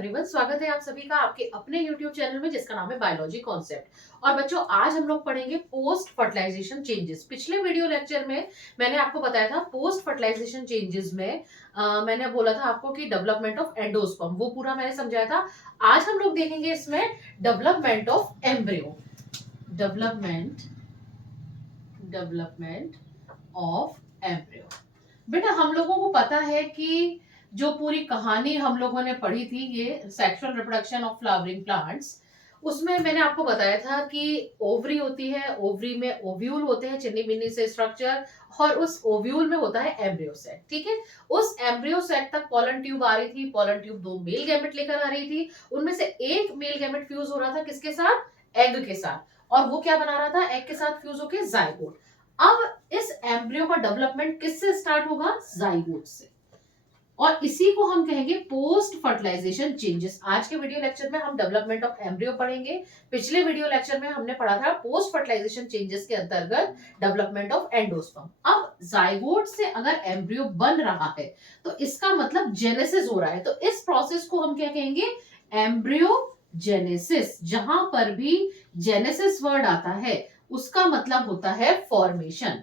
Everyone, स्वागत है आप सभी का आपके अपने YouTube चैनल में जिसका नाम है बायोलॉजी कॉन्सेप्ट। और बच्चों, आज हम लोग पढ़ेंगे पोस्ट फर्टिलाइजेशन चेंजेस। पिछले वीडियो लेक्चर में मैंने आपको बताया था पोस्ट फर्टिलाइजेशन चेंजेस में मैंने बोला था आपको कि डेवलपमेंट ऑफ एंडोस्पर्म, वो पूरा मैंने समझाया था। आज हम लोग देखेंगे इसमें development of embryo. Development development of embryo. बेटा, हम लोगों को पता है कि जो पूरी कहानी हम लोगों ने पढ़ी थी, ये sexual reproduction of flowering plants, उसमें मैंने आपको बताया था कि ओवरी होती है, ओवरी में ओव्यूल होते हैं, चिन्नी बिन्नी से स्ट्रक्चर, और उस ओव्यूल में होता है एम्ब्रियो सेट। ठीक है, उस एम्ब्रियो सेट तक पोलन ट्यूब आ रही थी। पोलन ट्यूब दो मेल गैमेट लेकर आ रही थी, उनमें से एक मेल गैमेट फ्यूज हो रहा था किसके साथ? एग के साथ। और वो क्या बना रहा था? एग के साथ फ्यूज होकर जाइगोट। अब इस एम्ब्रियो का डेवलपमेंट किससे स्टार्ट होगा? जाइगोट से। और इसी को हम कहेंगे पोस्ट फर्टिलाइजेशन चेंजेस। आज के वीडियो लेक्चर में हम डेवलपमेंट ऑफ एम्ब्रियो पढ़ेंगे। पिछले वीडियो लेक्चर में हमने पढ़ा था पोस्ट फर्टिलाइजेशन चेंजेस के अंतर्गत डेवलपमेंट ऑफ एंडोस्पर्म। अब जाइगोट से अगर एम्ब्रियो बन रहा है तो इसका मतलब जेनेसिस हो रहा है। तो इस प्रोसेस को हम क्या कहेंगे? Embryo genesis. जहां पर भी जेनेसिस वर्ड आता है उसका मतलब होता है फॉर्मेशन।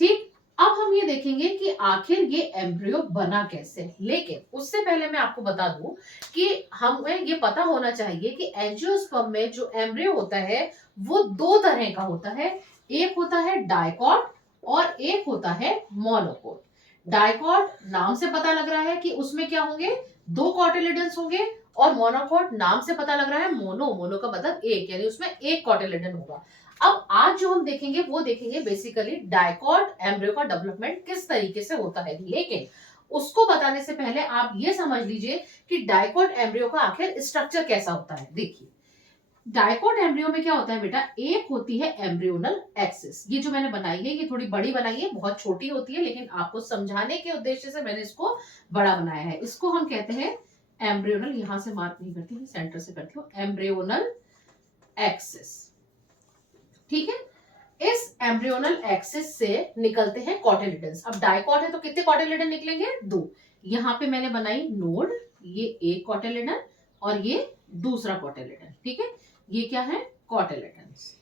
ठीक, अब हम ये देखेंगे कि आखिर ये एम्ब्रियो बना कैसे। लेकिन उससे पहले मैं आपको बता दूं कि हमें ये पता होना चाहिए कि एंजियोस्पर्म में जो एम्ब्रियो होता है वो दो तरह का होता है। एक होता है डाइकॉट और एक होता है मोनोकोट। डाइकॉट नाम से पता लग रहा है कि उसमें क्या होंगे? दो कॉटिलिडन्स होंगे। और मोनोकोट नाम से पता लग रहा है मोनो का मतलब एक, यानी उसमें एक कॉटिलिडन होगा। अब आज जो हम देखेंगे वो देखेंगे बेसिकली डाइकॉट एम्ब्रियो का डेवलपमेंट किस तरीके से होता है। लेकिन उसको बताने से पहले आप ये समझ लीजिए कि डाइकॉट एम्ब्रियो का आखिर स्ट्रक्चर कैसा होता है। देखिए, डाइकॉट एम्ब्रियो में क्या होता है बेटा? एक होती है एम्ब्रियोनल एक्सिस। ये जो मैंने बनाई है ये थोड़ी बड़ी बनाई है, बहुत छोटी होती है, लेकिन आपको समझाने के उद्देश्य से मैंने इसको बड़ा बनाया है। इसको हम कहते हैं एम्ब्रियोनल, यहां से मार्क नहीं करती, सेंटर से करती हूँ, एम्ब्रियोनल एक्सिस। ठीक है, इस एम्ब्रियोनल एक्सिस से निकलते हैं कॉटिलिडन्स। अब डाइकॉट है तो कितने कॉटिलिडन निकलेंगे? दो। यहां पे मैंने बनाई नोड, ये एक कॉटिलिडन और ये दूसरा कॉटिलिडन। ठीक है, ये क्या है? कॉटिलिडन्स।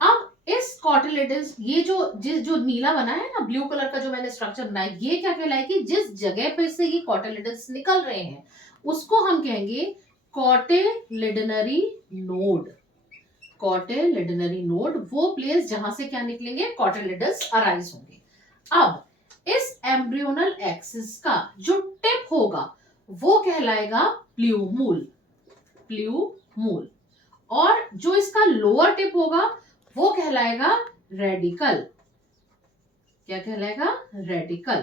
अब इस कॉटिलिडन्स, ये जो नीला बना है ना, ब्लू कलर का जो मैंने स्ट्रक्चर बनाया, ये क्या कहलाएगी? जिस जगह पे से ये कॉटिलिडन्स निकल रहे हैं उसको हम कहेंगे कॉटिलिडनरी नोड। कॉटिलिडनरी नोड, वो प्लेस जहां से क्या निकलेंगे? कॉटिलिडन्स अराइज होंगे। अब इस एम्ब्रियोनल एक्सिस का जो टिप होगा वो कहलाएगा प्ल्यूमूल। प्ल्यूमूल। और जो इसका लोअर टिप होगा वो कहलाएगा रेडिकल। क्या कहलाएगा? रेडिकल।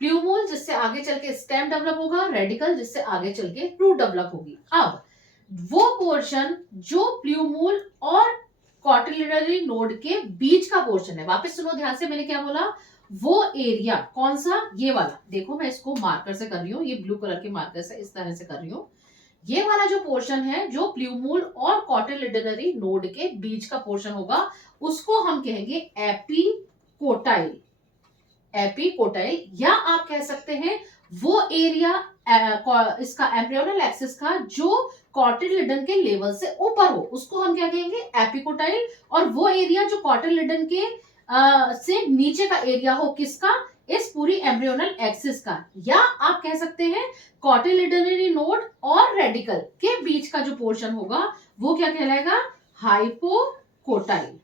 प्ल्यूमूल जिससे आगे चल के स्टेम डेवलप होगा, रेडिकल जिससे आगे चल के रूट डेवलप होगी। अब वो पोर्शन जो प्ल्यूमूल और कॉटिलिडनरी नोड के बीच का पोर्शन है, वापस सुनो ध्यान से, मैंने क्या बोला? वो एरिया कौन सा? ये वाला। देखो मैं इसको मार्कर से कर रही हूँ, ये ब्लू कलर के मार्कर से इस तरह से कर रही हूँ। ये वाला जो पोर्शन है जो प्ल्यूमूल और कॉटिलिडनरी नोड के बीच का पोर्शन होगा उसको हम कहेंगे एपिकोटाइल। एपिकोटाइल, या आप कह सकते हैं वो एरिया इसका एम्ब्रियोनल एक्सिस का जो कॉटिलिडन के लेवल से ऊपर हो उसको हम क्या कहेंगे? एपिकोटाइल। और वो एरिया जो कॉटिलिडन के से नीचे का एरिया हो, किसका? इस पूरी एम्ब्रियोनल एक्सिस का। या आप कह सकते हैं कॉटिलिडनरी नोड और रेडिकल के बीच का जो पोर्शन होगा वो क्या कहलाएगा? हाइपोकोटाइल।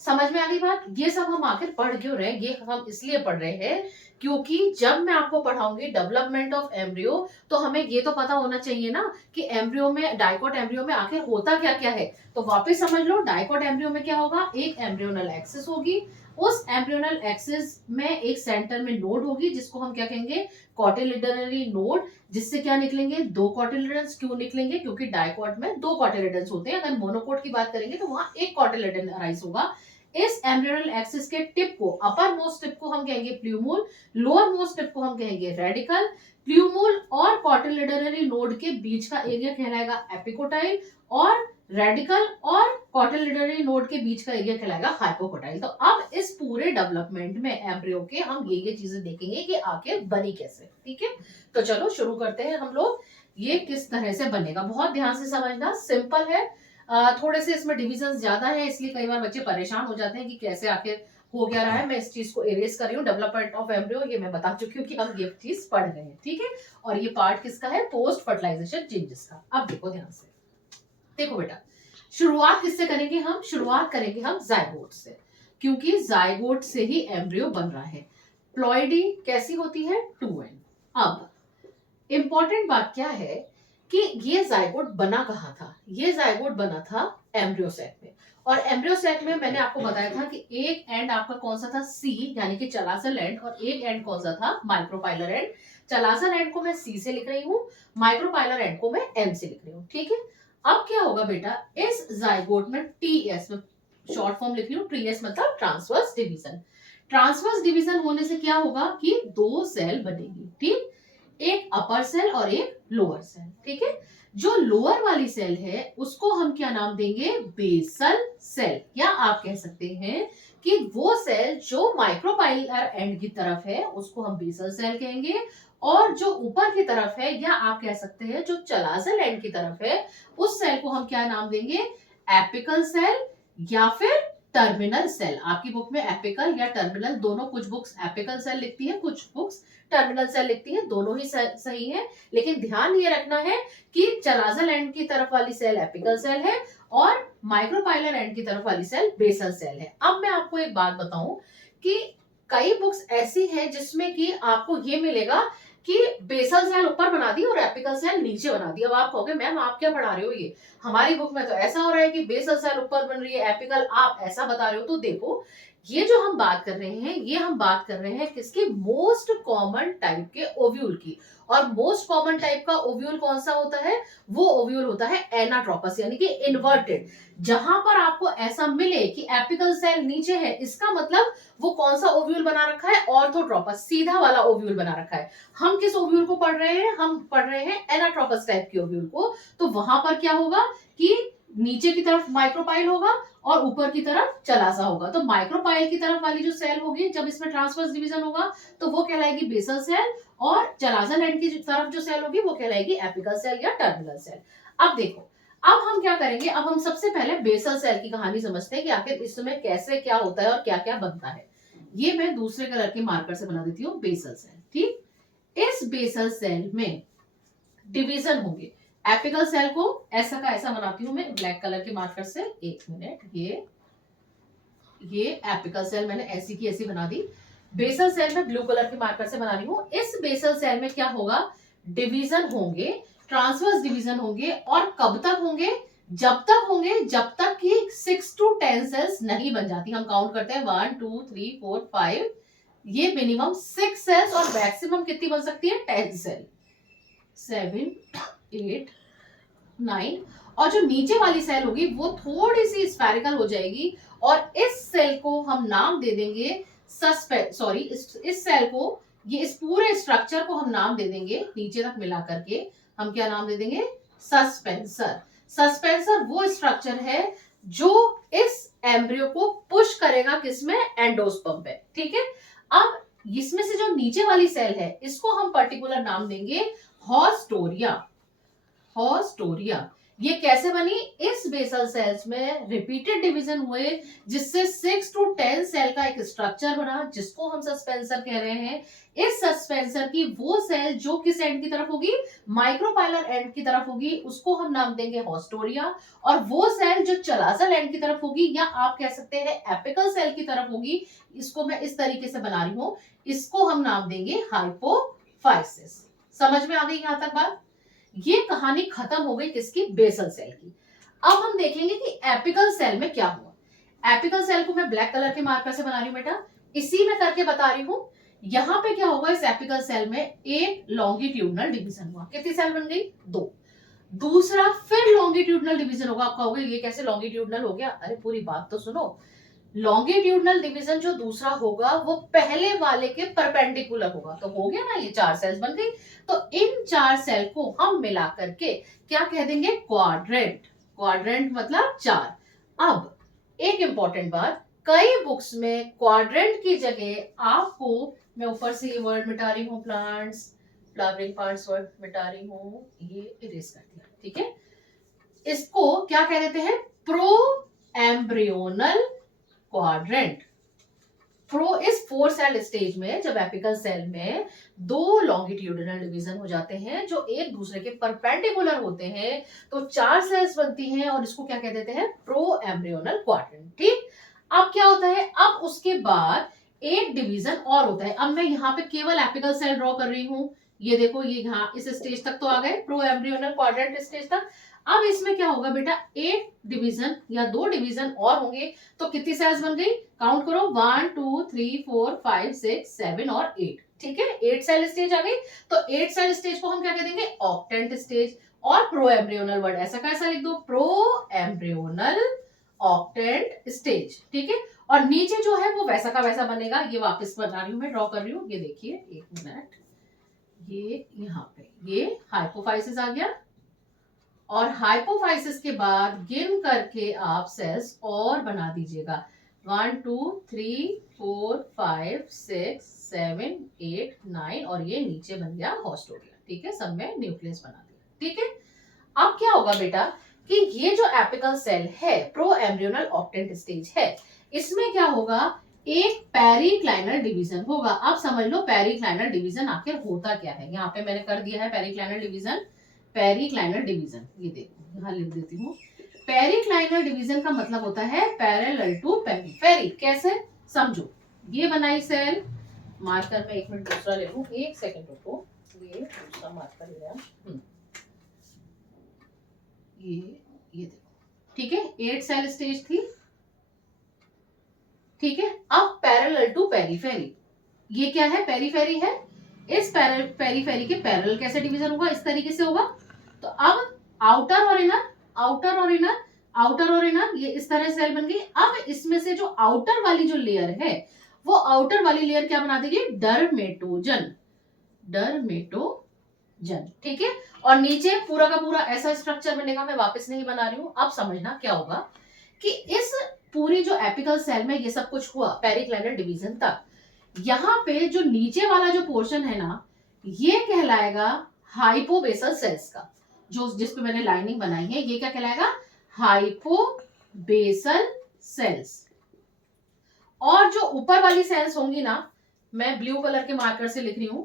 समझ में आ गई बात? ये सब हम आखिर पढ़ क्यों रहे हैं? ये हम इसलिए पढ़ रहे हैं क्योंकि जब मैं आपको पढ़ाऊंगी डेवलपमेंट ऑफ एम्ब्रियो तो हमें ये तो पता होना चाहिए ना कि एम्ब्रियो में, डाइकॉट एम्ब्रियो में आखिर होता क्या क्या है। तो वापस समझ लो, डाइकॉट एम्ब्रियो में क्या होगा? एक एम्ब्रियोनल एक्सिस होगी, उस एम्ब्रियोनल एक्सिस में एक सेंटर में नोड होगी जिसको हम क्या कहेंगे? कॉटिलिडनरी नोड, जिससे क्या निकलेंगे? दो कॉटिलिडन्स। क्यों निकलेंगे? क्योंकि डाइकॉट में दो कॉटिलिडन्स होते हैं। अगर मोनोकोट की बात करेंगे तो वहां एक कॉटिलिडन अराइज होगा। इस एम्ब्रियोनल एक्सिस के टिप को, अपर मोस्ट टिप को हम कहेंगे प्ल्यूमूल, लोअर मोस्ट टिप को हम कहेंगे रेडिकल। प्ल्यूमूल और कॉटिलिडनरी नोड के बीच का एरिया कहलाएगा एपिकोटाइल, और रेडिकल और कॉटिलिडनरी नोड के बीच का एरिया कहलाएगा हाइपोकोटाइल। तो अब इस पूरे डेवलपमेंट में एम्ब्रियो के हम ये चीजें देखेंगे कि आखिर बनी कैसे। ठीक है, तो चलो शुरू करते हैं हम लोग। ये किस तरह से बनेगा, बहुत ध्यान से समझना, सिंपल है। थोड़े से इसमें डिविजन ज्यादा है, इसलिए कई बार बच्चे परेशान हो जाते हैं कि कैसे आखिर हो गया रहा है। मैं इस चीज को इरेज कर रही हूँ। डेवलपमेंट ऑफ एम्ब्रियो ये मैं बता चुकी हूँ कि हम ये चीज पढ़ रहे हैं। ठीक है, और ये पार्ट किसका है, पोस्ट फर्टिलाइजेशन चेंजेस का। अब देखो ध्यान से, देखो बेटा, शुरुआत किससे करेंगे हम, शुरुआत करेंगे हम जायगोट से, क्योंकि जायगोट से ही एम्ब्रियो बन रहा है। प्लॉइडी कैसी होती है, 2n। अब इंपॉर्टेंट बात क्या है कि ये जायगोट बना कहाँ था, ये जायगोट बना था एम्ब्रियो सैक में। और एम्ब्रियो सैक में मैंने आपको बताया था कि एक एंड आपका कौन सा था, सी यानी कि चलासल एंड, और एक एंड कौन सा था, माइक्रोपाइलर एंड। चलासल एंड को मैं सी से लिख रही हूँ, माइक्रोपाइलर एंड को मैं एम से लिख रही हूँ। ठीक है, अब क्या होगा बेटा, इस जायगोट में टीएस में शॉर्ट फॉर्म लिख रही हूँ, टीएस मतलब ट्रांसवर्स डिवीजन। ट्रांसवर्स डिवीजन होने से क्या होगा कि दो सेल बनेगी। ठीक, एक अपर सेल और एक लोअर सेल। ठीक है, जो लोअर वाली सेल है उसको हम क्या नाम देंगे, बेसल सेल, या आप कह सकते हैं कि वो सेल जो माइक्रोपाइलर एंड की तरफ है उसको हम बेसल सेल कहेंगे, और जो ऊपर की तरफ है, या आप कह सकते हैं जो चलासल एंड की तरफ है, उस सेल को हम क्या नाम देंगे, एपिकल सेल या फिर टर्मिनल सेल। आपकी बुक में एपिकल या टर्मिनल दोनों, कुछ बुक्स एपिकल सेल लिखती है, कुछ बुक्स टर्मिनल सेल लिखती है, दोनों ही सही है। लेकिन ध्यान ये रखना है कि चलासल एंड की तरफ वाली सेल एपिकल सेल है और माइक्रोपाइलर एंड की तरफ वाली सेल बेसल सेल है। अब मैं आपको एक बात बताऊं कि कई बुक्स ऐसी हैं जिसमें कि आपको ये मिलेगा कि बेसल सेल ऊपर बना दी और एपिकल सेल नीचे बना दी। अब आप कहोगे मैम आप क्या पढ़ा रहे हो, ये हमारी बुक में तो ऐसा हो रहा है कि बेसल सेल ऊपर बन रही है, एपिकल आप ऐसा बता रहे हो। तो देखो, ये जो हम बात कर रहे हैं, ये हम बात कर रहे हैं किसकी, मोस्ट कॉमन टाइप के ओव्यूल की। और मोस्ट कॉमन टाइप का ओव्यूल कौन सा होता है, वो ओव्यूल होता है एनाट्रोपस, यानी कि इन्वर्टेड। जहां पर आपको ऐसा मिले कि एपिकल सेल नीचे है, इसका मतलब वो कौन सा ओव्यूल बना रखा है, ऑर्थोट्रोपस, सीधा वाला ओव्यूल बना रखा है। हम किस ओव्यूल को पढ़ रहे हैं, हम पढ़ रहे हैं एनाट्रोपस टाइप के ओव्यूल को। तो वहां पर क्या होगा कि नीचे की तरफ माइक्रोपाइल होगा और ऊपर की तरफ चलासा होगा। तो माइक्रोपाइल की तरफ वाली जो सेल होगी, जब इसमें ट्रांसवर्स डिवीजन होगा तो वो कहलाएगी बेसल सेल, और चलासल एंड की तरफ जो सेल होगी वो कहलाएगी एपिकल सेल या टर्मिनल सेल। अब देखो, अब हम क्या करेंगे, अब हम सबसे पहले बेसल सेल की कहानी समझते हैं कि आखिर इसमें कैसे क्या होता है और क्या क्या बनता है। ये मैं दूसरे कलर के मार्कर से बना देती हूँ, बेसल सेल। ठीक, इस बेसल सेल में डिवीजन होंगे। एपिकल सेल को ऐसा का ऐसा बनाती हूं मैं ब्लैक कलर के मार्कर से, एक मिनट, ये एपिकल सेल मैंने ऐसी की ऐसी बना दी। बेसल सेल में ब्लू कलर के मार्कर से बना रही हूं। इस बेसल सेल में क्या होगा, डिवीजन होंगे, ट्रांसवर्स डिवीजन होंगे, और कब तक होंगे, जब तक होंगे जब तक कि 6 to 10 सेल्स नहीं बन जाती। हम काउंट करते हैं 1 2 3 4 5, ये मिनिमम 6 सेल्स और मैक्सिमम कितनी बन सकती है, 10 सेल, 7 8 9। और जो नीचे वाली सेल होगी वो थोड़ी सी स्फेरिकल हो जाएगी, और इस सेल को हम नाम दे देंगे इस सेल को, ये इस पूरे स्ट्रक्चर को हम नाम दे देंगे नीचे तक मिला करके, हम क्या नाम दे देंगे, सस्पेंसर। सस्पेंसर वो स्ट्रक्चर है जो इस एम्ब्रियो को पुश करेगा किसमें, एंडोस्पर्म पे। ठीक है, अब इसमें से जो नीचे वाली सेल है इसको हम पर्टिकुलर नाम देंगे हॉस्टोरिया। हॉस्टोरिया ये कैसे बनी, इस बेसल सेल्स में रिपीटेड डिवीजन हुए जिससे 6 to 10 सेल का एक स्ट्रक्चर बना जिसको हम सस्पेंसर कह रहे हैं। इस सस्पेंसर की वो सेल जो किस एंड की तरफ होगी, माइक्रोपाइलर एंड की तरफ होगी, उसको हम नाम देंगे हॉस्टोरिया। और वो सेल जो चलासल एंड की तरफ होगी, या आप कह सकते हैं एपिकल सेल की तरफ होगी, इसको मैं इस तरीके से बना रही हूं, इसको हम नाम देंगे हाइपोफाइसिस। समझ में आ गई यहां तक बात। ये कहानी खत्म हो गई किसकी, बेसल सेल की। अब हम देखेंगे कि एपिकल सेल में क्या हुआ। एपिकल सेल को मैं ब्लैक कलर के मार्कर से बना रही हूं बेटा, इसी में करके बता रही हूं। यहां पे क्या होगा, इस एपिकल सेल में एक लॉन्गिट्यूडनल डिवीजन हुआ, कितनी सेल बन गई, 2। दूसरा फिर लॉन्गिट्यूडनल डिवीजन होगा। आप कहोगे ये कैसे लॉन्गिट्यूडनल हो गया, अरे पूरी बात तो सुनो। लॉन्गिट्यूडनल डिवीजन जो दूसरा होगा वो पहले वाले के परपेंडिकुलर होगा। तो हो गया ना, ये 4 सेल्स बन गई। तो इन 4 सेल को हम मिला करके क्या कह देंगे, क्वाड्रेंट। क्वाड्रेंट मतलब 4। अब एक इंपॉर्टेंट बात, कई बुक्स में क्वाड्रेंट की जगह आपको, मैं ऊपर से ये वर्ड मिटा रही हूँ, प्लांट्स फ्लावरिंग पार्ट्स वर्ड मिटा रही हूँ, ये इरेज कर दिया, ठीक है। इसको क्या कह देते हैं, प्रो एम्ब्रियोनल क्वाड्रेंट। प्रो इस 4 सेल स्टेज में, जब एपिकल सेल में 2 लॉन्गिट्यूडिनल डिवीजन हो जाते हैं जो एक दूसरे के परपेंडिकुलर होते हैं, तो 4 सेल्स बनती हैं और इसको क्या कह देते हैं, प्रो एम्ब्रियोनल क्वाड्रेंट। ठीक, अब क्या होता है, अब उसके बाद एक डिवीजन और होता है। अब मैं यहाँ पे केवल एपिकल सेल ड्रॉ कर रही हूँ, ये देखो, ये यहाँ इस स्टेज तक तो आ गए, प्रो एम्ब्रियोनल क्वाड्रेंट स्टेज तक। अब इसमें क्या होगा बेटा, एक डिवीजन या 2 डिवीजन और होंगे, तो कितनी सेल्स बन गई, काउंट करो, 1 2 3 4 5 6 7 और 8। ठीक है, 8 सेल स्टेज आ गई। तो 8 सेल स्टेज को हम क्या कह देंगे, ऑक्टेंट स्टेज। और प्रो एम्ब्रियोनल वर्ड ऐसा कैसा लिख दो, प्रो एम्ब्रियोनल ऑक्टेंट स्टेज। ठीक है, और नीचे जो है वो वैसा का वैसा बनेगा। ये वापस बना रही हूं, मैं ड्रॉ कर रही हूँ, ये देखिए, एक मिनट, ये यहाँ पे ये हाइपोफाइसिस आ गया, और हाइपोफाइसिस के बाद गिन करके आप सेल्स और बना दीजिएगा, 1 2 3 4 5 6 7 8 9, और ये नीचे बन गया हॉस्टोरिया। ठीक है, सब में न्यूक्लियस बना दिया। ठीक है, अब क्या होगा बेटा कि ये जो एपिकल सेल है, प्रो एम्ब्रियोनल ऑक्टेंट स्टेज है, इसमें क्या होगा, एक पेरिक्लाइनल डिवीजन होगा। अब समझ लो पेरिक्लाइनल डिवीजन आखिर होता क्या है। यहाँ पे मैंने कर दिया है पेरिक्लाइनल डिवीजन। पेरिक्लाइनल डिवीजन, ये देखो यहाँ लिख देती हूँ। पेरिक्लाइनल डिवीजन का मतलब होता है पैरेलल टू पेरिफेरी। कैसे, समझो, ये बनाई सेल, मार्कर में एक मिनट दूसरा ले लूं, एक सेकंड रुको, ये दूसरा मार्कर लिया, ये देखो, ठीक है, 8 सेल स्टेज थी। ठीक है, अब पैरेलल टू पेरिफेरी, ये क्या है, पेरिफेरी है। इस पेरिफेरी के पैरेलल कैसे डिवीजन होगा, इस तरीके से होगा। तो अब आउटर और इनर, आउटर और इनर, आउटर और इनर, ये इस तरह सेल बन गई। अब इसमें से जो आउटर वाली जो लेयर है, वो आउटर वाली लेयर क्या बना देगी, डर्मेटोजन। डर्मेटोजन, ठीक है, और नीचे पूरा का पूरा ऐसा स्ट्रक्चर बनेगा। मैं वापस नहीं बना रही हूं, अब समझना क्या होगा कि इस पूरी जो एपिकल सेल में ये सब कुछ हुआ पेरिक्लाइनल डिवीजन तक, यहाँ पे जो नीचे वाला जो पोर्शन है ना, ये कहलाएगा हाइपोबेसल सेल्स का, जो जिस पे मैंने लाइनिंग बनाई है, ये क्या कहलाएगा, हाइपोबेसल सेल्स। और जो ऊपर वाली सेल्स होंगी ना, मैं ब्लू कलर के मार्कर से लिख रही हूं,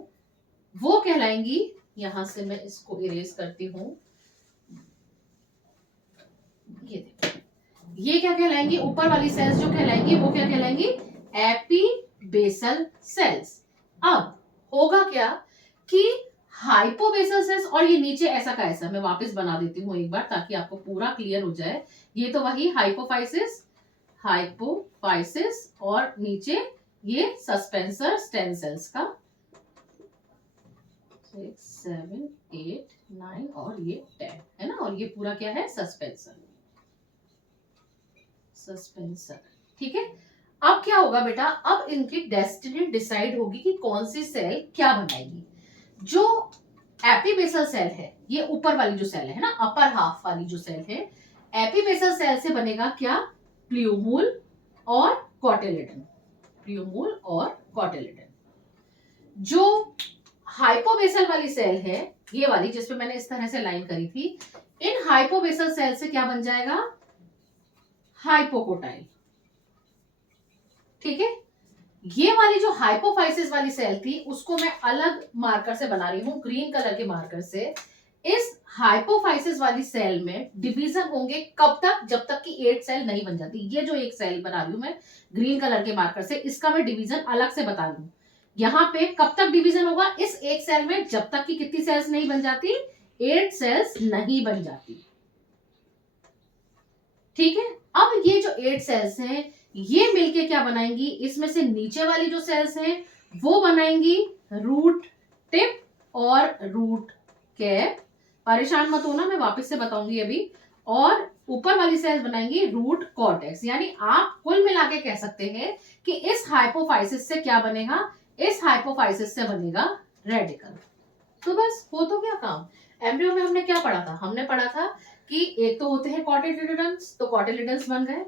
वो कहलाएंगी, यहां से मैं इसको इरेज करती हूं, ये देखो, ये क्या कहलाएंगी, ऊपर वाली सेल्स जो कहलाएंगी वो क्या कहलाएंगी, एपीबेसल सेल्स। अब होगा क्या कि हाइपोबेसल सेल्स, और ये नीचे ऐसा का ऐसा, मैं वापस बना देती हूँ एक बार ताकि आपको पूरा क्लियर हो जाए। ये तो वही हाइपोफाइसिस, हाइपोफाइसिस, और नीचे ये सस्पेंसर स्टेम सेल्स का 6 7 8 9 और ये 10 है ना, और ये पूरा क्या है, सस्पेंसर। ठीक है, अब क्या होगा बेटा, अब इनकी डेस्टिनी डिसाइड होगी कि कौन सी सेल क्या बनाएगी। जो एपीबेसल सेल है, ये ऊपर वाली जो सेल है ना, अपर हाफ वाली जो सेल है, एपीबेसल सेल से बनेगा क्या, प्ल्यूमूल और कॉटिलेडन। प्ल्यूमूल और कॉटिलेडन। जो हाइपोबेसल वाली सेल है, ये वाली जिसपे मैंने इस तरह से लाइन करी थी, इन हाइपोबेसल सेल से क्या बन जाएगा, हाइपोकोटाइल। ठीक है, ये वाली जो हाइपोफाइसिस वाली सेल थी, उसको मैं अलग मार्कर से बना रही हूं, ग्रीन कलर के मार्कर से। इस हाइपोफाइसिस वाली सेल में डिवीजन होंगे कब तक, जब तक कि 8 सेल नहीं बन जाती। ये जो एक सेल बना रही हूं मैं ग्रीन कलर के मार्कर से, इसका मैं डिवीजन अलग से बता रही हूं। यहाँ पे कब तक डिवीजन होगा, इस एक सेल में, जब तक कि कितनी सेल्स नहीं बन जाती, 8 सेल्स नहीं बन जाती। ठीक है, अब ये जो 8 सेल्स हैं, ये मिलके क्या बनाएंगी, इसमें से नीचे वाली जो सेल्स हैं वो बनाएंगी रूट टिप और रूट कैप। परेशान मत होना, मैं वापस से बताऊंगी अभी। और ऊपर वाली सेल बनाएंगी रूट कॉर्टेक्स। यानी आप कुल मिला के कह सकते हैं कि इस हाइपोफाइसिस से क्या बनेगा, इस हाइपोफाइसिस से बनेगा रेडिकल। तो बस हो तो क्या काम। एम्ब्रियो में हमने क्या पढ़ा था, हमने पढ़ा था कि एक तो होते हैं कॉटिलिडन्स, तो कॉटिलिडन्स बन गए।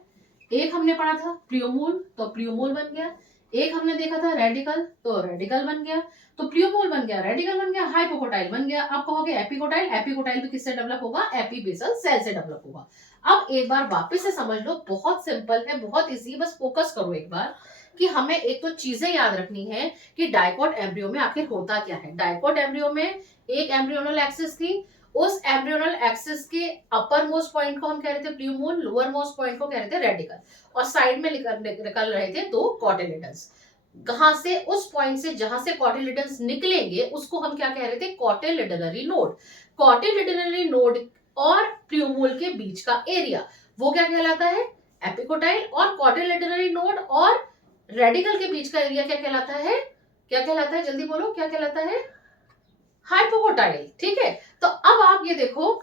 एक हमने पढ़ा था प्रियोमूल, तो प्रियोमूल बन गया। एक हमने देखा था रेडिकल, तो रेडिकल बन गया। तो प्रियोमूल बन गया, रेडिकल बन गया, हाइपोकोटाइल बन गया। आप कहोगे एपिकोटाइल, एपिकोटाइल भी किससे डेवलप होगा, एपीबेसल सेल से डेवलप होगा। अब एक बार वापस से समझ लो, बहुत सिंपल है, बहुत इजी, बस फोकस करो एक बार कि हमें एक तो चीजें याद रखनी है कि डाइकोट एम्ब्रियो में आखिर होता क्या है। डाइकोट एम्ब्रियो में एक एम्ब्रियोनल एक्सिस थी, उस एम्ब्रियोनल एक्सिस के अपर मोस्ट पॉइंट को हम कह रहे थे प्रियोमूल, लोअर मोस्ट पॉइंट को कह रहे थे रेडिकल, और साइड में निकल रहे थे दो कॉटिलिडन्स। कहां से, उस पॉइंट से जहां से कॉटिलिडन्स निकलेंगे उसको हम क्या कह रहे थे, कॉटिलिडनरी नोड। कॉटिलिडनरी नोड और प्रियोमूल के बीच का एरिया वो क्या कहलाता है, एपिकोटाइल। और कॉटिलिडनरी नोड और रेडिकल के बीच का एरिया क्या कहलाता है, क्या कहलाता है, जल्दी बोलो क्या कहलाता है, हाइपोकोटाइल। ठीक है, तो अब आप ये देखो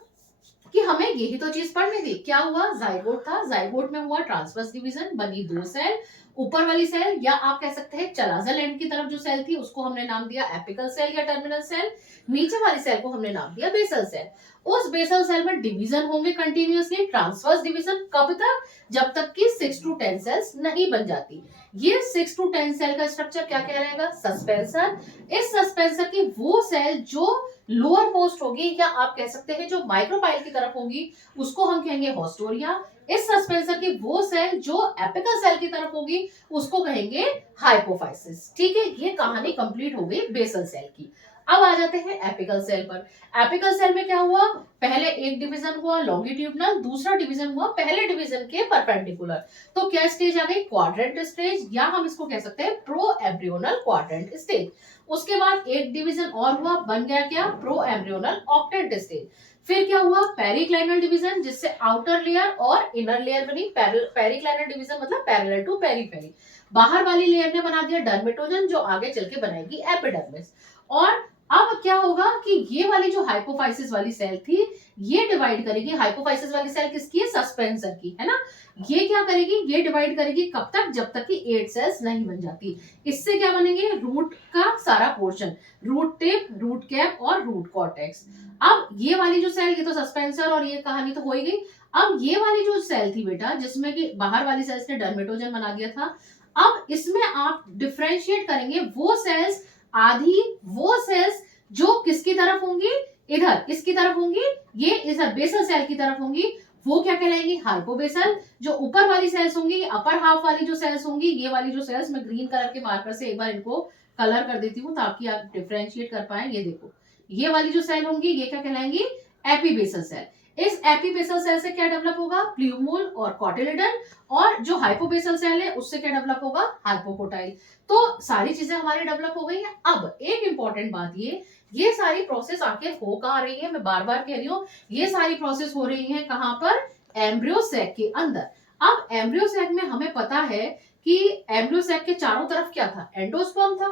कि हमें यही तो चीज पढ़नी थी। क्या हुआ, जाइगोट था, जाइगोट में हुआ ट्रांसवर्स डिवीजन, बनी दो सेल। ऊपर वाली सेल या आप कह सकते हैं चलाजल एंड की तरफ जो सेल थी उसको हमने नाम दिया एपिकल सेल या टर्मिनल सेल। नीचे वाली सेल को हमने नाम दिया बेसल सेल। उस बेसल सेल में डिवीजन होंगे कंटिन्यूअसली, ट्रांसवर्स डिवीजन कब तक, जब तक कि 6 to 10 सेल्स नहीं बन जाती। ये 6 to 10 सेल का स्ट्रक्चर क्या कहलाएगा, सस्पेंसर। इस सस्पेंसर की वो सेल जो लोअर मोस्ट होगी या आप कह सकते हैं जो माइक्रोपाइल की तरफ होगी उसको हम कहेंगे हॉस्टोरिया। इस सस्पेंसर की वो सेल जो एपिकल सेल की तरफ होगी उसको कहेंगे हाइपोफाइसिस। ठीक है, ये कहानी कंप्लीट हो गई बेसल सेल की। अब आ जाते हैं एपिकल सेल पर। एपिकल सेल में क्या हुआ, पहले एक डिवीजन हुआ लॉन्गिट्यूडनल, दूसरा डिवीजन हुआ पहले डिवीजन के परपेंडिकुलर। तो क्या स्टेज आ गई, क्वाड्रेंट स्टेज, या हम इसको कह सकते हैं प्रो एम्ब्रियोनल क्वाड्रेंट स्टेज। उसके बाद एक डिवीजन और हुआ, बन गया क्या, प्रो एम्ब्रियोनल ऑक्टेंट स्टेज। फिर क्या हुआ, पेरिक्लाइनल डिवीजन, जिससे आउटर लेयर और इनर लेयर बनी। पेरिक्लाइनल डिवीजन मतलब पैरेलल टू पेरीफेरी। बाहर वाली लेयर ने बना दिया डर्मेटोजन जो आगे चल के बनाएगी एपिडर्मिस। और अब क्या होगा कि ये वाली जो हाइपोफाइसिस वाली सेल थी ये डिवाइड करेगी, हाइपोफाइसिस वाली सेल किसकी है, सस्पेंसर की, है ना। ये क्या करेगी, ये डिवाइड करेगी कब तक, जब तक कि 8 सेल्स नहीं बन जाती। इससे क्या बनेंगे, रूट का सारा portion, root tip, root cap और रूट कॉर्टेक्स। अब ये वाली जो सेल, ये तो सस्पेंसर और ये कहानी तो हो ही गई। अब ये वाली जो सेल थी बेटा, जिसमें कि बाहर वाली सेल्स ने डर्मेटोजन बना दिया था, अब इसमें आप डिफरेंशिएट करेंगे वो सेल्स, आधी वो सेल्स जो किसकी तरफ होंगी, इधर इसकी तरफ होंगी, ये इधर बेसल सेल की तरफ होंगी, वो क्या कहलाएंगी, हाइपोबेसल। जो ऊपर वाली सेल्स होंगी, अपर हाफ वाली जो सेल्स होंगी, ये वाली जो सेल्स, मैं ग्रीन कलर के मार्कर से एक बार इनको कलर कर देती हूँ ताकि आप डिफरेंशिएट कर पाए। ये देखो, ये वाली जो सेल होंगी ये क्या कहलाएंगी, एपीबेसल सेल। इस एपीबेसल सेल से क्या डेवलप होगा, प्ल्यूमूल और कॉटिलिडन। और जो हाइपोबेसल सेल है उससे क्या डेवलप होगा, हाइपोकोटाइल। तो सारी चीजें हमारी डेवलप हो गई है। अब एक इंपॉर्टेंट बात, ये सारी प्रोसेस आखिर हो कहाँ रही है, मैं बार बार कह रही हूँ, ये सारी प्रोसेस हो रही है कहाँ पर, एम्ब्रियो सैक के अंदर। अब एम्ब्रियो सैक में हमें पता है कि एम्ब्रियो सैक के चारों तरफ क्या था, एंडोस्पर्म था।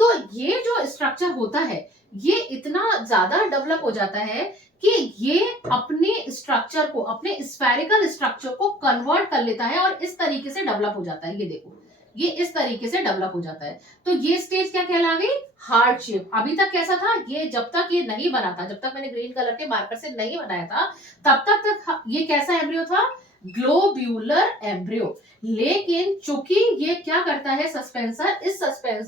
तो ये जो स्ट्रक्चर होता है ये इतना ज्यादा डेवलप हो जाता है कि ये अपने स्ट्रक्चर को, अपने स्फेरिकल स्ट्रक्चर को कन्वर्ट कर लेता है और इस तरीके से डेवलप हो जाता है। ये देखो, ये इस तरीके से डेवलप हो जाता है। तो ये स्टेज क्या कहला गई, हार्ट शेप। अभी तक कैसा था, ये जब तक ये नहीं बना था, जब तक मैंने ग्रीन कलर के मार्कर से नहीं बनाया था, तब तक ये कैसा एम्ब्रियो था, ग्लोब्यूलर एम्ब्रियो। लेकिन चूंकि ये क्या करता है, सस्पेंसर,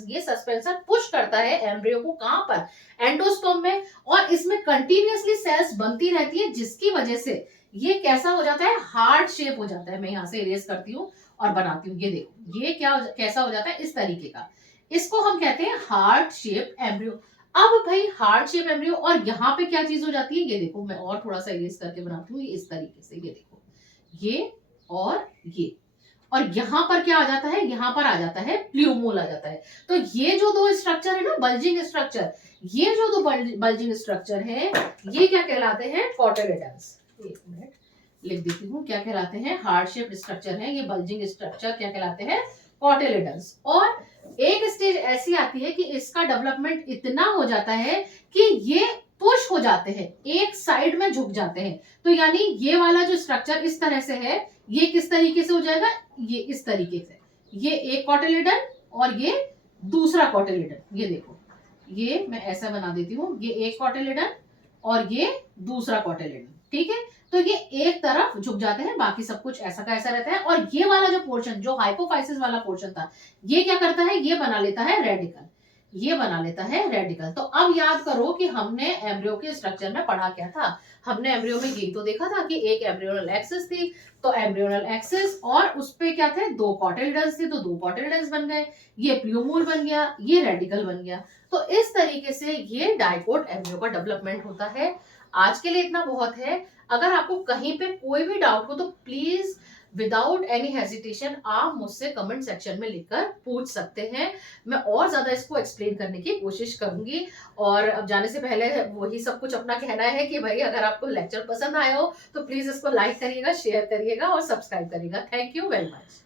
ये सस्पेंसर पुश करता है एम्ब्रियो को, कहां पर, एंडोस्पर्म में, और इसमें कंटिन्यूअसली सेल्स बनती रहती है, जिसकी वजह से ये कैसा हो जाता है, हार्ट शेप हो जाता है। मैं यहां से इरेज करती हूँ और बनाती हूँ। ये देखो, ये क्या कैसा हो जाता है, इस तरीके का। इसको हम कहते हैं हार्ट शेप एम्ब्रियो। अब भाई हार्ट शेप एम्ब्रियो, और यहाँ पे क्या चीज हो जाती है, ये देखो, मैं और थोड़ा सा इरेज करके बनाती हूँ। ये इस तरीके से, ये देखो, ये और ये, और यहाँ पर क्या आ जाता है, यहाँ पर आ जाता है प्ल्यूमूल आ जाता है। तो ये जो दो स्ट्रक्चर है ना, बल्जिंग स्ट्रक्चर, ये जो दो बल्जिंग स्ट्रक्चर है ये क्या कहलाते हैं, कॉटिलिडन्स। एक मिनट लिख देती हूँ, क्या कहलाते हैं, हार्ट शेप स्ट्रक्चर है ये बल्जिंग स्ट्रक्चर, क्या कहलाते हैं, कॉटिलिडन्स। और एक स्टेज ऐसी आती है कि इसका डेवलपमेंट इतना हो जाता है कि ये पुश हो जाते हैं, एक साइड में झुक जाते हैं। तो यानी ये वाला जो स्ट्रक्चर इस तरह से है, ये किस तरीके से हो जाएगा, ये इस तरीके से, ये एक कॉटिलेडन और ये दूसरा कॉटिलेडन। ये देखो, ये मैं ऐसा बना देती हूँ, ये एक कॉटिलेडन और ये दूसरा कॉटिलेडन, ठीक है। तो ये एक तरफ झुक जाते हैं, बाकी सब कुछ ऐसा का ऐसा रहता है। और ये वाला जो पोर्शन, जो हाइपोफाइसिस वाला पोर्शन था, ये क्या करता है, ये बना लेता है रेडिकल, ये बना लेता है रेडिकल। तो अब याद करो कि हमने एम्ब्रियो के स्ट्रक्चर में पढ़ा क्या था। हमने एम्ब्रियो में यही तो देखा था कि एक एम्ब्रियोनल एक्सिस थी, तो एम्ब्रियोनल एक्सिस और उस पे क्या थे, दो कॉटिलेडन्स थे, तो दो कॉटिलेडन्स बन गए, ये प्लूमूल बन गया, ये रेडिकल बन गया। तो इस तरीके से ये डाइकोट एम्ब्रियो का डेवलपमेंट होता है। आज के लिए इतना बहुत है। अगर आपको कहीं पे कोई भी डाउट हो तो प्लीज विदाउट एनी हेजिटेशन आप मुझसे कमेंट सेक्शन में लिखकर पूछ सकते हैं। मैं और ज्यादा इसको एक्सप्लेन करने की कोशिश करूंगी। और अब जाने से पहले वही सब कुछ अपना कहना है कि भाई अगर आपको लेक्चर पसंद आया हो तो प्लीज इसको लाइक करिएगा, शेयर करिएगा और सब्सक्राइब करिएगा। Thank you very much.